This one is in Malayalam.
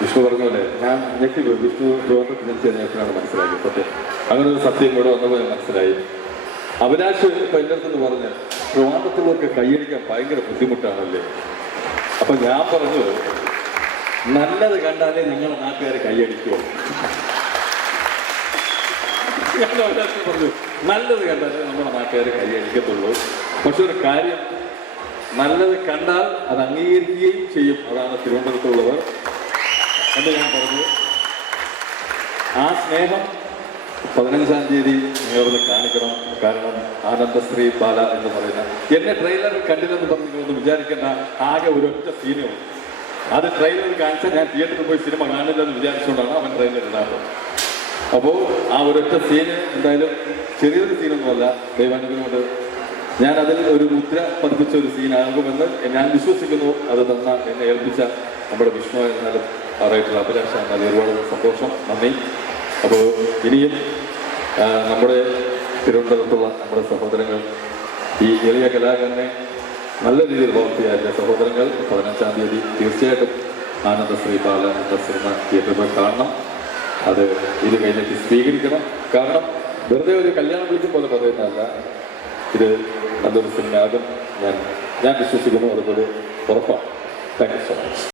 വിഷ്ണു പറഞ്ഞ പോലെ ഞാൻ ഞെട്ടിപ്പോയി. വിഷ്ണു ട്രിവാൻഡ്രത്ത് ജനിച്ചു കഴിഞ്ഞപ്പോഴാണ് മനസ്സിലാക്കിയത് സത്യം. അങ്ങനെ ഒരു സത്യം ഇവിടെ വന്നപ്പോൾ ഞാൻ മനസ്സിലായി. അഭിലാഷ് ഇപ്പം എൻ്റെ അടുത്തെന്ന് പറഞ്ഞ് ട്രിവാൻഡ്രത്തുള്ളവർക്ക് കൈയടിക്കാൻ ഭയങ്കര ബുദ്ധിമുട്ടാണല്ലേ. അപ്പം ഞാൻ പറഞ്ഞു, നല്ലത് കണ്ടാലേ നിങ്ങളുടെ നാട്ടുകാർ കൈയടിക്കുമോ. ഞാൻ അഭിലാഷ് പറഞ്ഞു, നല്ലത് കണ്ടാലേ നമ്മുടെ നാട്ടുകാർ കൈയടിക്കത്തുള്ളൂ. പക്ഷെ ഒരു കാര്യം, നല്ലത് കണ്ടാൽ അത് അംഗീകരിക്കുകയും ചെയ്യും. അതാണ് തിരുവനന്തപുരത്തുള്ളവർ എന്ന് ഞാൻ പറഞ്ഞു. ആ സ്നേഹം 15-ാം തീയതി നിങ്ങളൊന്ന് കാണിക്കണം. കാരണം ആനന്ദശ്രീ ബാല എന്ന് പറയുന്ന എന്നെ ട്രെയിലറിൽ കണ്ടില്ലെന്ന് പറഞ്ഞ് നിങ്ങളൊന്ന് വിചാരിക്കേണ്ട. ആകെ ഒരൊറ്റ സീനുണ്ട്. അത് ട്രെയിലറിൽ കാണിച്ചാൽ ഞാൻ തിയേറ്ററിൽ പോയി സിനിമ കാണില്ലെന്ന് വിചാരിച്ചുകൊണ്ടാണ് അവൻ ട്രെയിലർ ഇടാത്തത്. അപ്പോൾ ആ ഒരൊറ്റ സീന് എന്തായാലും ചെറിയൊരു സീനൊന്നുമല്ല. ദൈവാനുഗ്രഹം കൊണ്ട് ഞാൻ അതിൽ ഒരു മുദ്ര പതിപ്പിച്ച ഒരു സീനാകുമെന്ന് ഞാൻ വിശ്വസിക്കുന്നു. അത് തന്ന എന്നെ ഏൽപ്പിച്ച നമ്മുടെ വിഷ്ണു എന്നാലും ആറായിട്ടുള്ള അഭിലാഷ എന്നാലും ഒരുപാട് സന്തോഷം, നന്ദി. അപ്പോൾ ഇനിയും നമ്മുടെ തിരുവനന്തപുരത്തുള്ള നമ്മുടെ സഹോദരങ്ങൾ, ഈ എളിയ കലാകാരനെ നല്ല രീതിയിൽ വളർത്തിയ എൻ്റെ സഹോദരങ്ങൾ 15-ാം തീയതി തീർച്ചയായിട്ടും ആനന്ദശ്രീ ബാല എന്ന സിനിമ തിയേറ്ററിൽ കാണണം. അത് ഇത് കഴിഞ്ഞിട്ട് സ്വീകരിക്കണം. കാരണം വെറുതെ ഒരു കല്യാണം വിളിക്കും പോലെ പറയുന്നതല്ല, ഇത് നല്ലൊരു സിനിമയാകും ഞാൻ വിശ്വസിക്കുന്നു. അതുപോലെ ഉറപ്പാണ്. Thank you so much.